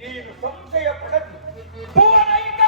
ನೀನು ಸಂಶಯ ಪಡದು ಭುವನೈಕ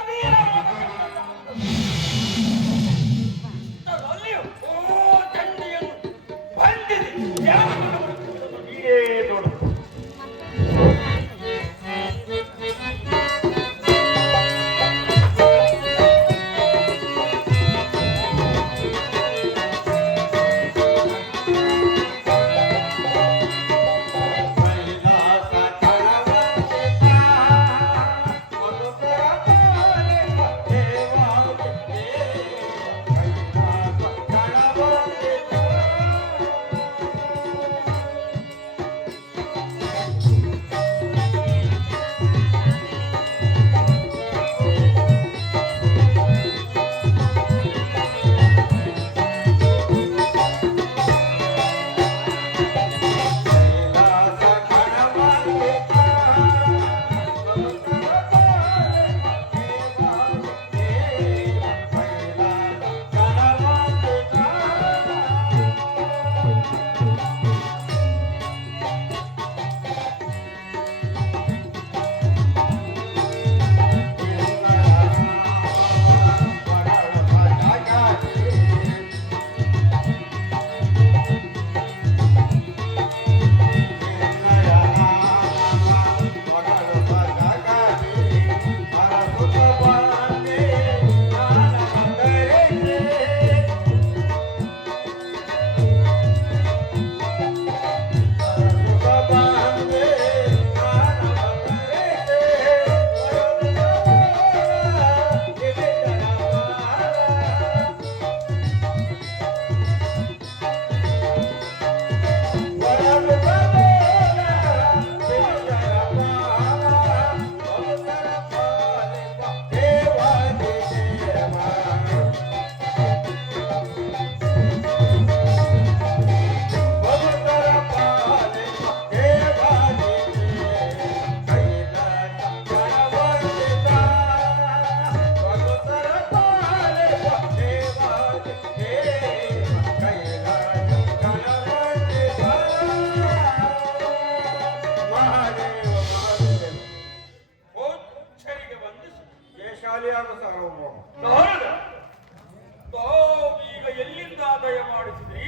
ಈಗ ಎಲ್ಲಿಂದ ಆದಾಯ ಮಾಡಿಸಿದ್ರಿ?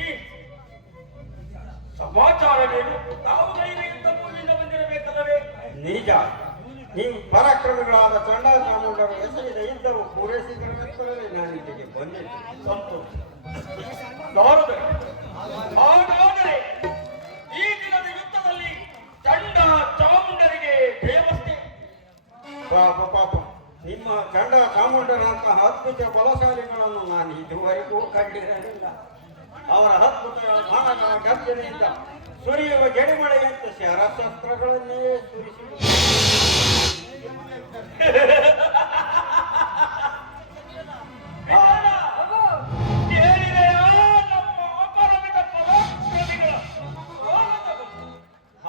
ಸಮಾಚಾರವೇನು? ತಾವು ಧೈರ್ಯದಿಂದ ಮೂಲದಿಂದ ಬಂದಿರಬೇಕಲ್ಲವೇ? ನಿಜ. ನೀವು ಪರಾಕ್ರಮಿಗಳಾದ ಚಂಡಾಚಾಮುಂಡರ ಹೆಸರಿನ ಇದ್ದವು ಪೂರೈಸಿದರೆಂತಲೇ ನಾನು ಇಲ್ಲಿಗೆ ಬಂದಿದ್ದೆ. ಸಂತೋಷ. ಹಾಗಾದರೆ ಈ ದಿನದ ಯುದ್ಧದಲ್ಲಿ ಚಂಡ ಚಾಮುಂಡರಿಗೆ ಜಯವಷ್ಟೇ. ಪಾಪ ಪಾಪ, ನಿಮ್ಮ ಚಂಡ ಚಾಮುಂಡರಂತಹ ಅದ್ಭುತ ಬಲಶಾಲಿಗಳನ್ನು ನಾನು ಇದುವರೆಗೂ ಕಂಡಿರಲಿಲ್ಲ. ಅವರ ಅದ್ಭುತ ಬಾಣಗಳ ಗರ್ಜನೆಯಿಂದ ಸುರಿಯುವ ಜಡಿಮಳೆಯಂತೆ ಶರಶಸ್ತ್ರಗಳನ್ನೇ ಸುರಿಸಿದರು.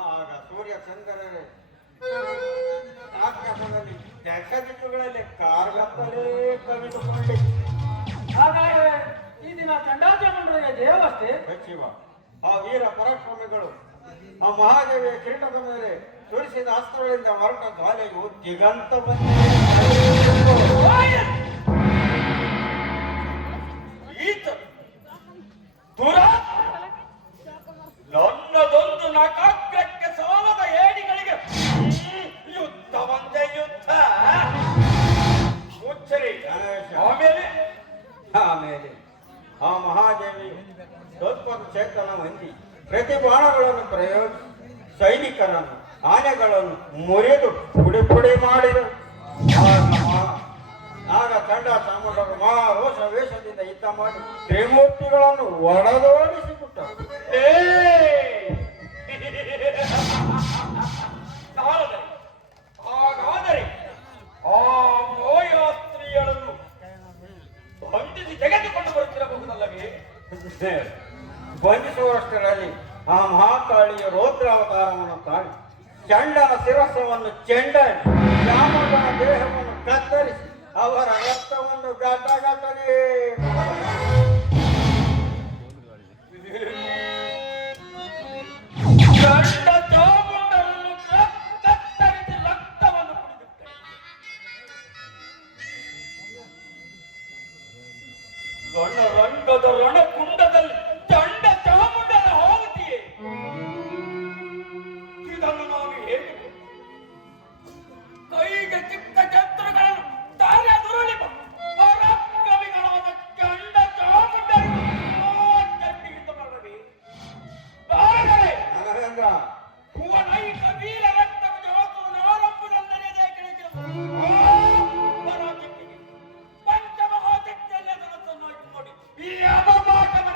ಆಗ ಸೂರ್ಯಚಂದ್ರರೇ ಆಕಾಶದಲ್ಲಿ ದಿಕ್ಕುಗಳಲ್ಲಿ ಕಾರ್ಗತ್ತಲೇ ಕವಿದುಕೊಂಡೆ. ಹಾಗಾದರೆ ಈ ದಿನ ಚಂಡಾಚಾಮುಂಡರಿಗೆ ಜಯವಷ್ಟೇ. ಶಿವ, ಆ ವೀರ ಪರಾಕ್ರಮಿಗಳು ಆ ಮಹಾದೇವಿಯ ಕಿರೀಟದ ಮೇಲೆ ಸುರಿಸಿದ ಅಸ್ತ್ರಗಳಿಂದ ಹೊರಟ ಜ್ವಾಲೆಯು ದಿಗಂತ ನನ್ನದೊಂದು ನಕಾಗ್ರಕ್ಕೆ ಸಾಲದ ಏಡಿಗಳಿಗೆ ಯುದ್ಧ ಒಂದೇ ಯುದ್ಧ. ಆಮೇಲೆ ಆ ಮಹಾದೇವಿಯು ದೊಡ್ಡ ಚೇತನ ಹೊಂದಿ ಪ್ರತಿ ಬಾಣಗಳನ್ನು ಪ್ರಯೋಗಿಸಿ ಸೈನಿಕರನ್ನು ಆನೆಗಳನ್ನು ಮುರಿದು ಪುಡಿ ಪುಡಿ ಮಾಡಿದರು. ಆಗ ಚಂಡ ಚಾಮುಂಡರು ಮಹಾರೋಷ ವೇಷದಿಂದ ಯುದ್ಧ ಮಾಡಿ ತ್ರಿಮೂರ್ತಿಗಳನ್ನು ಒಡೆದೋಡಿಸಿಬಿಟ್ಟರು. ಹಾಗಾದರೆ ಆ ಮೋಯಾಸ್ತ್ರೀಯರನ್ನು ಬಂಧಿಸಿ ತೆಗೆದುಕೊಂಡು ಬರುತ್ತಿರಬಹುದಲ್ಲವೇ? ಬಂಧಿಸುವಷ್ಟರಲ್ಲಿ ಆ ಮಹಾಕಾಳಿಯ ರೌದ್ರಾವತಾರವನ್ನು ತಾಳಿ ಚಂಡನ ಶಿರಸ್ಸವನ್ನು ಚೆಂಡಾಡಿ ಚಾಮುಂಡನ ದೇಹವನ್ನು ಕತ್ತರಿಸಿ ಅವರ ರಕ್ತವನ್ನು ಘಟಘಟನೆ ಚಂಡ ಚಾಮುಂಡರನ್ನು ಕತ್ತರಿಸಿ ರಕ್ತವನ್ನು ಕುಡಿದಿದ್ದರು. ರಣರಂಗದ ರಣಕುಂಡದಲ್ಲಿ ಚಂಡ ಚಾಮುಂಡನ ಹೋಗುತ್ತೀಯೇ. ಇದನ್ನು ನಾನು ಹೇಗೆ ಕೈಗೆ ಚಿಕ್ಕ ಛತ್ರಗಳನ್ನು ತಾನೇ ದುರುಳಿಪ ಪರಾಕ್ರಮಿಗಳಾದ ಚಂಡ ಚಾಮುಂಡರಿಗೆ ಚಂಡಿಯಿಂದ ಬರಲಿ. ಭುವನೈಕ ವೀರ ರಕ್ತವ ಜಗತ್ತು ನಾರಂಭದಂದನೇ ಕೆಳಗೆ ಪಂಚಮಹಾಶಕ್ತಿಯಲ್ಲಿ ಅದನ್ನು ನೋಡಿ ಈ ಅಪಮಾನವನ್ನು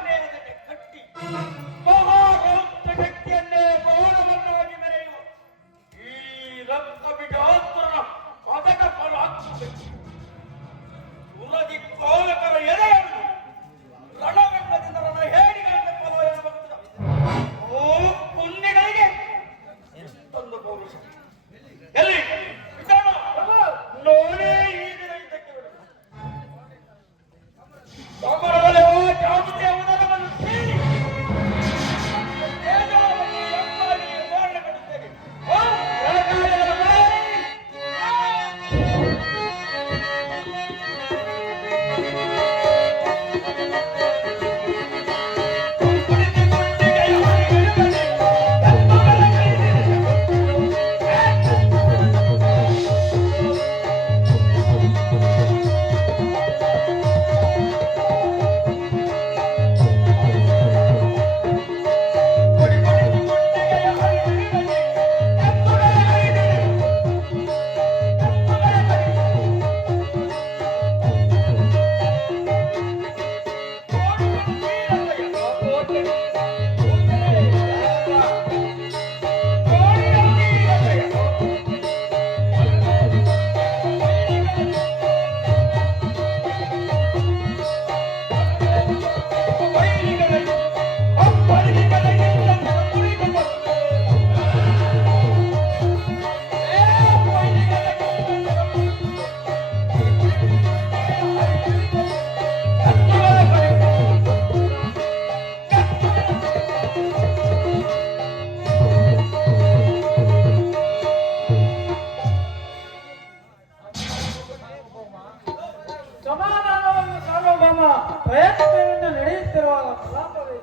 ಸಮಾಧಾನವನ್ನು ಸಾರ್ವಭೌಮ ಪ್ರಯತ್ನದಿಂದ ನಡೆಯುತ್ತಿರುವಾಗ ಕಲಾಪವೇ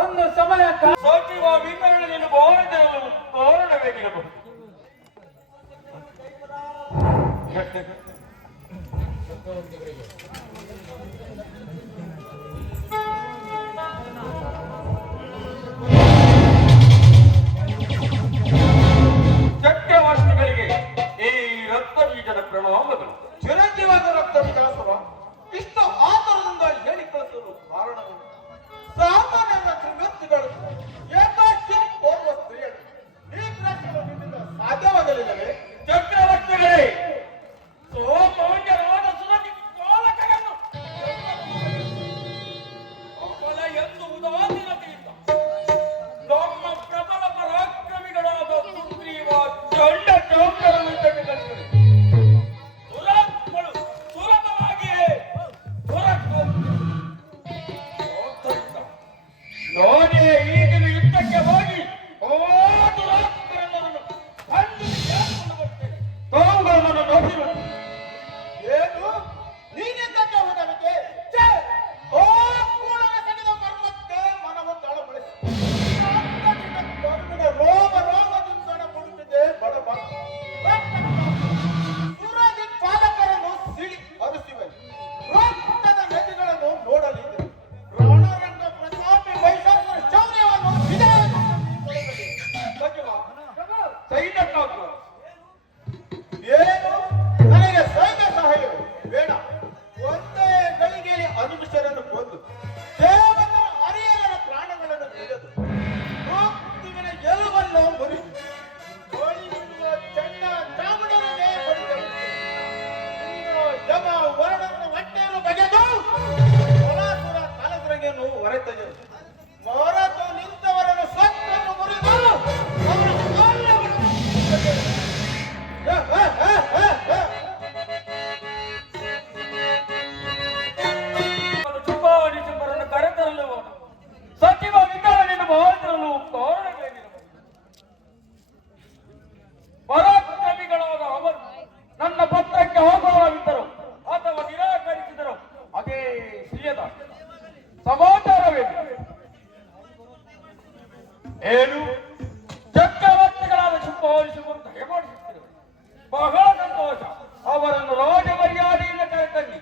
ಒಂದು ಸಮಯ ಸಚಿವ ವಿತರಣೆಯನ್ನು ಬಹುಮತವನ್ನು ತೋರಣಬೇಕಿರಬಹುದು. ಚಕ್ರವರ್ತಿಗಳಿಗೆ ಈ ರಕ್ತ ಬೀಜದ ಪ್ರಣಾಮಗಳು. ಚಿರಂಜೀವಾದ ರಕ್ತ ವಿಕಾಸವ ಇಷ್ಟು ಆತರದಿಂದ ಹೇಳಿ ಕಳಿಸಲು ಕಾರಣವೇನು? ಸಾಮಾನ್ಯರ ತ್ರಿಮೂರ್ತಿಗಳು ಏಕಾಶಿ ಓರ್ವ ಸ್ತ್ರೀಯರು ಈ ಪ್ರಶ್ನೆಯಿಂದ ಸಾಧ್ಯವಾಗಲಿಲ್ಲವೇ? ಚಕ್ರವರ್ತಿಗಳೇ, ಸೋಮೌಂಜರಾದ ಸುರತಿ ಕೋಲಕರನ್ನು ಅಬಲ ಎಂದು ಉದಾಸೀನತೆಯಿಂದ ನಮ್ಮ ಪ್ರಬಲ ಪರಾಕ್ರಮಿಗಳಾದ ಸುಗ್ರೀವ ಚಂಡ ಚೌಕರನ್ನು ಕಟ್ಟಿಕೊಳ್ಳುತ್ತದೆ. ದುರಾತ್ಮಗಳು ಸುರತವಾಗಿಯೇ ನಾನೇ ಈಗಿನ ಯುದ್ಧಕ್ಕೆ ಹೋಗಿ ಓ ದುರಾತ್ಮರನ್ನು ಖಂಡಿಸಿಕೊಂಡು ಬರ್ತೇನೆ. ತಾವುಗಳನ್ನು ನೋಡಿರುವುದು ಏನು ನೀನೆಂದಕ್ಕೆ ಹೋದಕ್ಕೆ ಓ ಕೂಡಲ ಸಣಿದ ಮರ್ಮಕ್ಕೆ ಮನವು ತಳಮಳಿಸಿ ಕರುವಿನ ರೋಗ ರೋಗದಿಂದ ಕೊಡುತ್ತಿದೆ ಬಡಬ ಸುರದಿ ಪಾಲಕರನ್ನು ಸಿಳಿ ಹರಿಸಿವೆ. ರಕ್ತದ ನದಿಗಳನ್ನು ನೋಡಲಿದೆ. ರಣರಂಗ ಪ್ರತಾಪಿ ವೈಶಾಖರ ಶೌರ್ಯವನ್ನು ಸೈನ್ಯಕ್ಕಾಗುವ ಏನು ನನಗೆ ಸೈನ್ಯ ಸಹಾಯ ಬೇಡ. ಒಂದೇ ಗಳಿಗೆಯಲ್ಲಿ ಅನುಮಿಷರನ್ನು ಕೊಂದು ದೇವರ ಅರಿಯಲರ ಪ್ರಾಣಗಳನ್ನು ತೆಗೆದು ಮೃತ್ಯುವಿನ ಎಲುಬನ್ನು ಮುರಿದು ಗೋಳಿಗಿರುವ ಚಂಡ ಚಾಮುಂಡರನ್ನೇ ಹೊಡೆದರು. ಇನ್ನು ಯಮ ವರ್ಣನ ಹೊಟ್ಟೆಯನ್ನು ಬಗೆದು ಬಲಾಸುರ ತಲೆದೊರಗೆಯನ್ನು ಹೊರತೆಗೆದು ಮರೆತು ನಿಂತವರನ್ನು ಸ್ವತ್ತನ್ನು ಮುರಿದು ಅವರ ಕಾಲವನ್ನು ಚುಂಬಾವಣಿಸುವರನ್ನು ಕರೆತರಲು ಸಚಿವ ವಿತರಣೆಯನ್ನು ಭಾವಿಸಲು ಕಾರಣವೇನಿರಬಹುದು. ಪರಾಕ್ರಮಿಗಳಾದ ಅವರು ನನ್ನ ಪತ್ರಕ್ಕೆ ಹೋಗುವವಿದ್ದರು ಅಥವಾ ನಿರಾಕರಿಸಿದರು ಅದೇ ಸಿಯದ ಸಮಾಚಾರವೇನು? ಏನು ಚಕ್ರವರ್ತಿಗಳಾದ ಚುಂಬಾವಣಿಸುವಂತ ದಯಮಾಡಿಸುತ್ತಿರುವರು. ಬಹಳ ಸಂತೋಷ. ಅವರನ್ನು ರಾಜ ಮರ್ಯಾದೆಯಿಂದ ಕರೆತನ್ನಿ.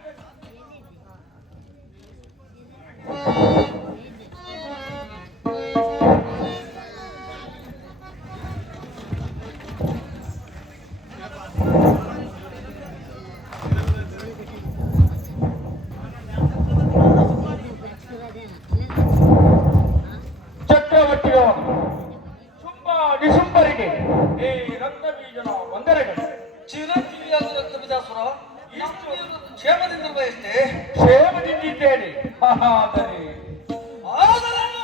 ಚಕ್ರವರ್ತಿಗಳು ನಿಶುಂಬರಿಗೆ ಈ ರಕ್ತ ಬೀಜನ ವಂದನೆಗಳು. ಚಿರಂಜೀವಿಯಾದ ರಕ್ತಬಿಜಾಸುರ ಇಷ್ಟು ಕ್ಷೇಮದಿಂದಿರುವ ಎಷ್ಟೇ ಕ್ಷೇಮದಿಂದಿದ್ದೇನೆ. ಆದರೆ ಆದರೇನು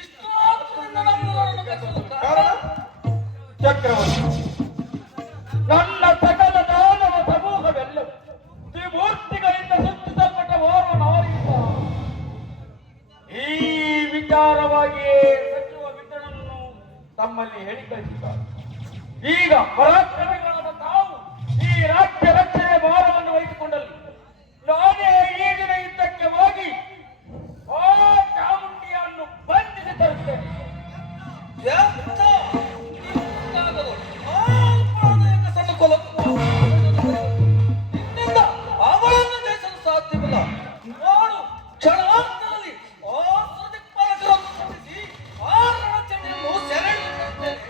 ಇಷ್ಟು ಆತುರದಿಂದ ನಮ್ಮನ್ನು ಕರೆಸಲು ಕಾರಣ? ಚಕ್ರವರ್ತಿ, ನನ್ನ ಸಕಲ ದಾನವ ಸಮೂಹವೆಲ್ಲವೂ ತ್ರಿಮೂರ್ತಿಗಳಿಂದ ಸೃಷ್ಟಿಸಲ್ಪಟ್ಟ ಓರ್ವ ನಾರಿಯಿಂದ ಈ ವಿಚಾರವಾಗಿಯೇ ಸಚಿವ ವಿತರಣನ್ನು ತಮ್ಮಲ್ಲಿ ಹೇಳಿ ಕಳಿಸಿದ್ದಾರೆ. ಈಗ ಪರಾಕ್ರಮಿಗಳಾದ ತಾವು ಈ ರಾಜ್ಯ ರಕ್ಷಣೆ ಭಾರವನ್ನು ವಹಿಸಿಕೊಂಡಲ್ಲಿ ನಾನೇ ಈಗಿನ ಯುದ್ಧಕ್ಕೆ ಹೋಗಿ ಆ ಚಾಮುಂಡಿಯನ್ನು ಬಂಧಿಸಿ ತರುತ್ತೇನೆ. ವ್ಯರ್ಥ ಇನ್ನಾಗದು ಅಲ್ಪವಾದ ಸಣ್ಣ ಕೊಲ ನಿನ್ನಿಂದ ಅವಳನ್ನು ಜಯಿಸಲು ಸಾಧ್ಯವಿಲ್ಲ. ನೋಡು, ಕ್ಷಣಾಂತರದಲ್ಲಿ ಆ ಸುರದಿಕ್ಪಾಲಕರನ್ನು ಬಂಧಿಸಿ ಆ ರಣಚಂಡಿಯನ್ನು ಸೆರೆ ಹಿಡಿಯುತ್ತೇನೆ.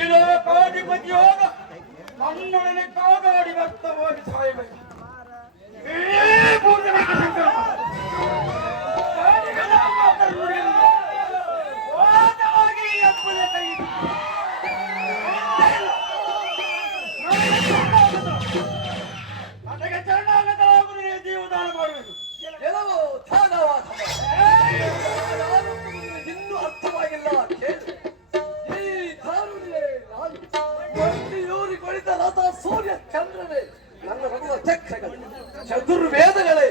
ಶ್ರೀಲೋಕಾಧಿಪತಿಯಾದ ನನ್ನೊಡನೆ ಕಾದಾಡಿ ವ್ಯರ್ಥವಾಗಿ ಸಾಯಬೇಕು. ಈ ಭೂಮಿಗೆ ಶಂಕರ ವಾದವಾಗಿ ಅಪ್ಪನ ಕೈ ನನಗೆ ಶರಣಾಗತವಾಗುವುದೇ ಜೀವದಾನ ಮಾಡಬೇಕು. ಕೆಲವು ದಾನವಾದ ಇನ್ನೂ ಅರ್ಥವಾಗಿಲ್ಲ. ಕೇಳು, ಈ ದಾರುಣಿಯೇ ನಾನು ಒಂಟಿಯೂರಿ ಕುಳಿತ ಲತಾ ಸೂರ್ಯ ಚಂದ್ರನೇ ನನ್ನ ರಥದ ಚಕ್ರಗಳು ಚತುರ್ವೇದಗಳೇ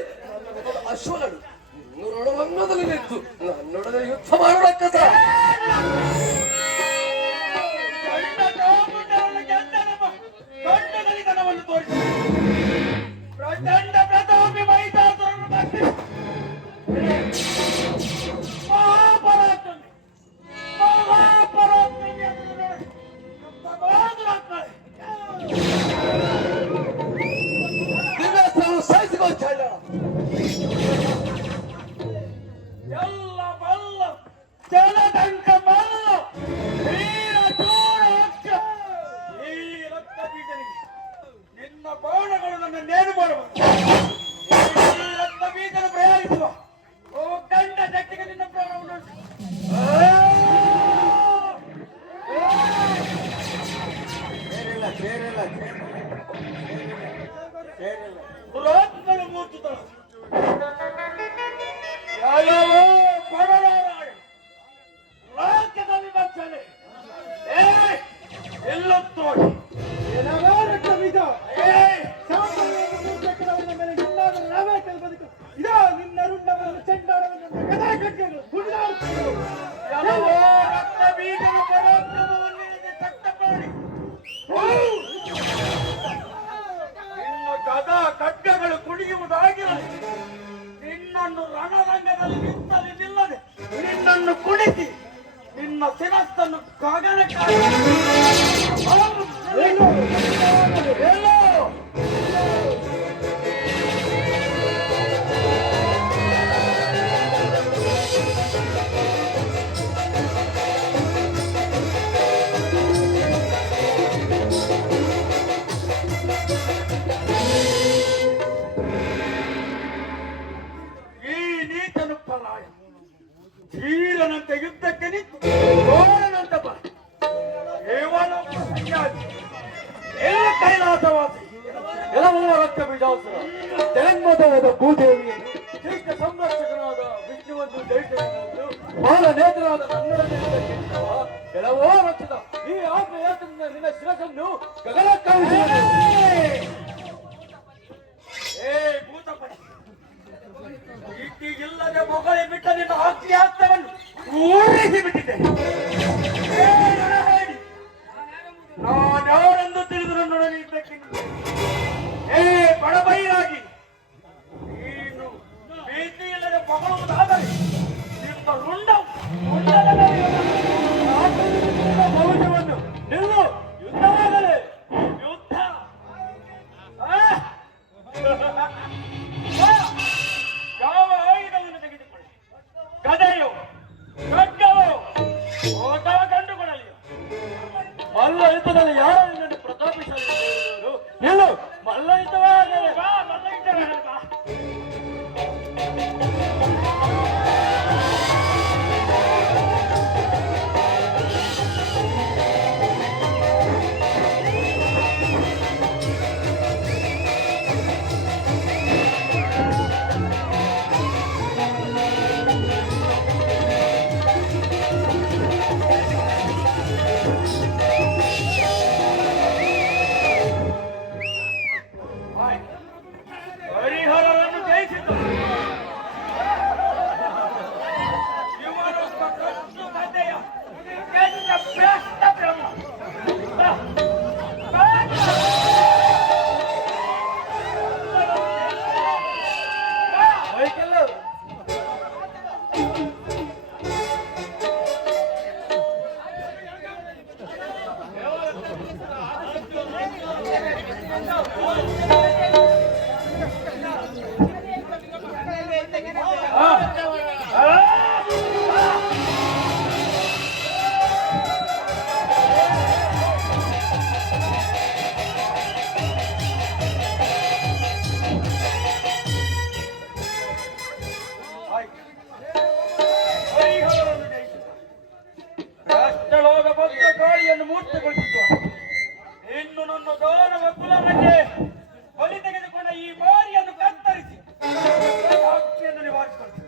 ನಿನ್ನನ್ನು ಗಗನ ಈ ನೀತನು ಪಲಾಯ ಧೀರನಂತೆ ಯುದ್ಧಕ್ಕೆ ನಿಂತು ಘೋರನಂತ ಬಲ ದೇವಲೋಕ ಸನ್ಯಾಸಿ ಎಲ್ಲ ಕೈಲಾಸವಾಸಿ ಎಲ್ಲವೂ ರಕ್ತ ಬೀಜಾಸುರ ಜನ್ಮದವದ ಭೂದೇವಿಯನ್ನು ಶ್ರೇಷ್ಠ ಸಂರಕ್ಷಕನಾದ ವಿಷ್ಣುವನ್ನು ಜಯಿಸಿರುವುದು ಬಾಲ ನೇತ್ರನಾದ ನನ್ನೊಡನೆ ಎಲ್ಲವೋ ರಕ್ಷದ ಈ ಆತ್ಮಯಾತ್ರೆಯಿಂದ ನಿನ್ನ ಶಿರಸನ್ನು ಗಗನಕ್ಕಾಗಿಸುವುದು. ಏ ಭೂತಪತಿ ಇತಿ ಇಲ್ಲದೆ ಮೊಗಳೆ ಬಿಟ್ಟ ನಿನ್ನ ಆತ್ಮೀಯಾತ್ಮವನ್ನು ಊರಿಸಿ ಬಿಟ್ಟಿದೆ. ನಾನ್ಯಾರೆಂದು ತಿಳಿದು ನನ್ನೊಡನೆ ಇದ್ದಕ್ಕಿಂತ ಏ ಬಡಬೈರಾಗಿ ನೀನು ಭೀತಿ ಇಲ್ಲದೆ ಮಗಳುವುದಾದರೆ ನಿಮ್ಮ ರುಂಡದ ಭವಿಷ್ಯವನ್ನು ನಿಲ್ಲು, ಯುದ್ಧವಾಗಲೇ ಯುದ್ಧ ಯಾವ ಆಯುಧವನ್ನು ತೆಗೆದುಕೊಳ್ಳಿ, ಗದೆಯೋ ಖಡ್ಗವೋ ಅಥವಾ ಕಂಡುಕೊಳ್ಳಲಿಯೋ ಮಲ್ಲ ಯುದ್ಧದಲ್ಲಿ ಯಾರು ನಿನ್ನನ್ನು ಪ್ರತಾಪಿಸಲು ನಿಲ್ಲು, ಮಲ್ಲ ಯುದ್ಧವಾಗಲೇ ಬಾ, ಮಲ್ಲ ಯುದ್ಧವೇ ಬಾ. ಹರಿಹರರನ್ನು ಜಯಿಸಿದ್ದು ಇವರೊಬ್ಬ ಕತ್ತು ಕಥೆಯ ಕೆಟ್ಟ ಭ್ರಷ್ಟ ಬ್ರಹ್ಮ. ಹರಿಹರರನ್ನು ಜಯಿಸಿದ್ದು ರಾಷ್ಟ್ರಲೋಕ ಭಕ್ತ ಕಾಳಿಯನ್ನು ಮೂರ್ತಿಗೊಳಿಸಿದ್ದು ಇನ್ನು ನನ್ನ ದಾನವ ಕುಲವನ್ನೇ ಬಲಿ ತೆಗೆದುಕೊಂಡ ಈ ಮಾರಿಯನ್ನು ಕತ್ತರಿಸಿ ಸಾಕ್ಷಿಯನ್ನು ನಿವಾರಿಸಿಕೊಳ್ತೀನಿ.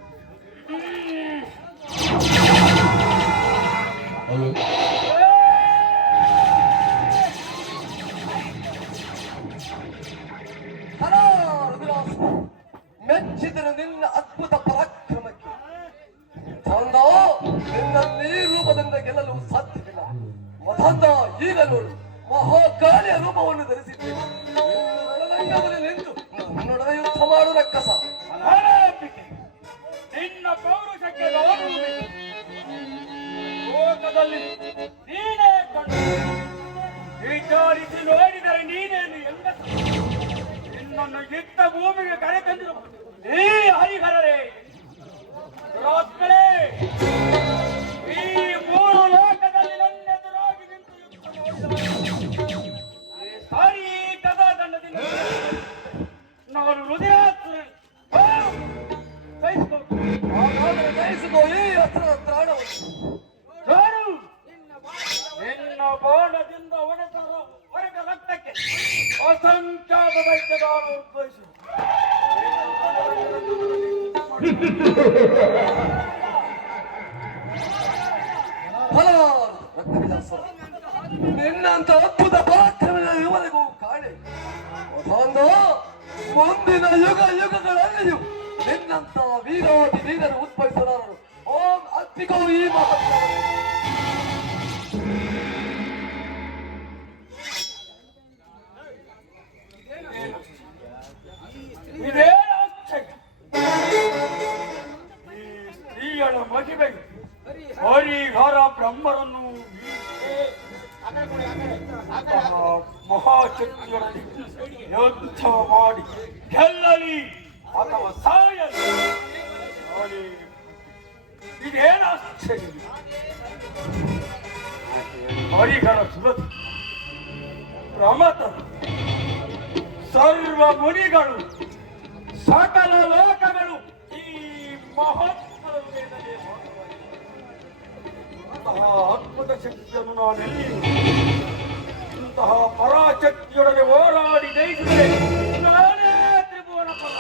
ಮೆಚ್ಚಿದರು ನಿನ್ನ ಅದ್ಭುತ ಪರಾಕ್ರಮಕ್ಕೆ. ಚಂದ ನಿನ್ನಲ್ಲಿ ರೂಪದಿಂದ ಗೆಲ್ಲಲು ಸಾಧ್ಯವಿಲ್ಲ. ಮದಂದ ಈಗ ನೋಡು, ಮಹಾಕಾಳಿಯ ರೂಪವನ್ನು ಧರಿಸಿದ್ದೇನೆ. ರಣರಂಗದಲ್ಲಿ ನಿಂತು ನನ್ನೊಡನೆ ಯುದ್ಧ ಮಾಡು ರಕ್ಕಸ. ಅನಾಪಿಕೆ ನಿನ್ನ ಪೌರುಷಕ್ಕೆ ಗೌರವವಿದೆ. ಲೋಕದಲ್ಲಿ ನೀನೇ ಕಂಡು ವಿಚಾರಿಸಿ ನೋಡಿದರೆ ನೀನೇನು ಎಂಬ ನಿನ್ನನ್ನು ಯುದ್ಧ ಭೂಮಿಗೆ ಕರೆತಂದಿರು ಈ ಹರಿಹರರೇ ದುರಾತ್ಮರೇ, ಈ ಮೂರು ಲೋಕದಲ್ಲಿ ನನ್ನೆದುರಾಗಿ ನಿಂತು ಯುದ್ಧ ಮಾಡಿದವರು ಈ ಸಾರಿ ಕಥಾದಂಡದಿಂದ ನಾನು ರುದಿರಾತ್ಮರೇ ಹಾಗಾದರೆ ಜಯಿಸಿದೋ ಈ ಅಸ್ತ್ರದ ತ್ರಾಣವನ್ನು. ಯಾರು ನಿನ್ನ ಬಾಣದಿಂದ ಹೊರಗ ರಕ್ತಕ್ಕೆ ಅಸಂಖ್ಯಾತ ದೈತ್ಯಗಾರ ಉದ್ಭವಿಸಿ ಫಲವಾದ ರಕ್ತವಿಲಾಸರು. ನಿನ್ನಂತ ಅದ್ಭುತ ಪರಾಕ್ರಮದ ಇವರಿಗೂ ಕಾಣೆ. ಒಂದು ಮುಂದಿನ ಯುಗಗಳಲ್ಲಿಯೂ ನಿನ್ನಂತ ವೀರಾದಿ ವೀರರು ಉದ್ಭವಿಸಲಾರರು. ಓಂ ಅತ್ತಿಗೋ ಈ ಮಹತ್ವ. ಇದೇನು ಆಶ್ಚರ್ಯ, ಈ ಸ್ತ್ರೀಯಳ ಮಹಿಮೆಗೆ ಹರಿಹರ ಬ್ರಹ್ಮರನ್ನು ಮಹಾಶಕ್ತಿಯೊಡನೆ ಯುದ್ಧ ಮಾಡಿ ಗೆಲ್ಲಲಿ ಅಥವಾ ಸಾಯಲಿ. ನೋಡಿ, ಇದೇನ ಆಶ್ಚರ್ಯ! ಹರಿಹರ ಸುರತಿ ಪ್ರಮತ ಸರ್ವ ಮುನಿಗಳು ಸಕಲ ಲೋಕಗಳು ಈ ಮಹತ್ವದ ವೇದನೆ ಇಂತಹ ಅದ್ಭುತ ಶಕ್ತಿಯನ್ನು ನಾನೆಲ್ಲಿ ಇಂತಹ ಪರಾಶಕ್ತಿಯೊಡನೆ ಹೋರಾಡಿ ಜಯಿಸಿದರೆ ನಾನೇ ತ್ರಿಭುವನ ಫಲ.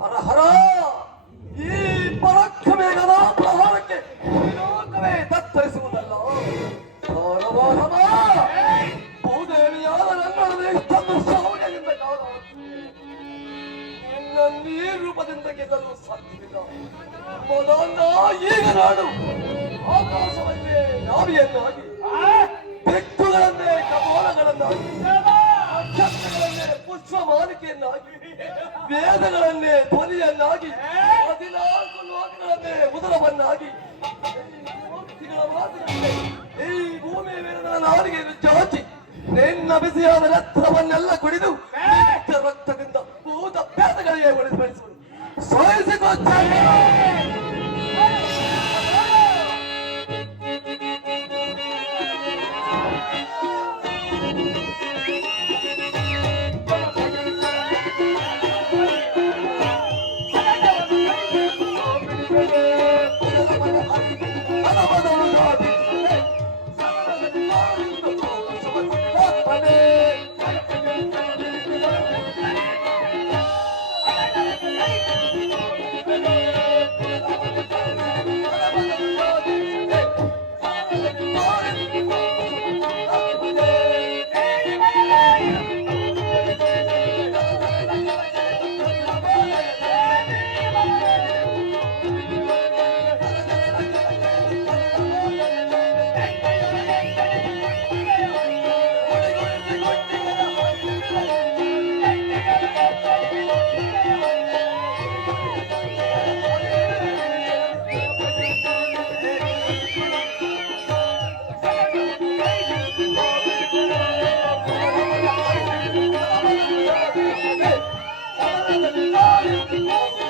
ಹರ ಹರ, ಈ ಪರಾಕ್ರಮೇಗದ ಪ್ರಹಾರಕ್ಕೆ ಲೋಕವೇ ತತ್ತರಿಸುವುದಲ್ಲ. ಭೂದೇವಿಯಾದ ನನ್ನೊಡನೆ ಇಷ್ಟೊಂದು ಶೌರ್ಯದಿಂದ ಕಾಣ ನಿನ್ನ ಈ ರೂಪದಿಂದ ಗೆಲ್ಲಲು ಸಾಧ್ಯವಿಲ್ಲ. ಮೊದಲ ಈಗ ನಾಡು ಆಕಾಶವನ್ನೇ ನಾವಿಯನ್ನಾಗಿ, ಬೆಕ್ಕುಗಳನ್ನೇ ಕಪಾಲಗಳನ್ನಾಗಿ, ನಕ್ಷತ್ರಗಳನ್ನೇ ಪುಷ್ಪ ಮಾಲಿಕೆಯನ್ನಾಗಿ, ವೇದಗಳನ್ನೇ ಧ್ವನಿಯನ್ನಾಗಿ, 14 ಲೋಕಗಳನ್ನೇ ಉದರವನ್ನಾಗಿ, ಮೂರ್ತಿಗಳ ಮಾತಿನಂತೆ ಈ ಭೂಮಿಯ ಮೇಲೆ ನಾಡಿಗೆಯನ್ನು ಚಾಚಿ ನಿನ್ನ ಬಿಸಿಯಾದ ರಕ್ತವನ್ನೆಲ್ಲ ಕುಡಿದು ನಿತ್ಯ ರಕ್ತದಿಂದ ಭೂತ ಭೇದಗಳಿಗೆ ಒಳಿಸುವುದು ಸೋಯಿಸಿಕೊಳ್ತಾರೆ. Oh,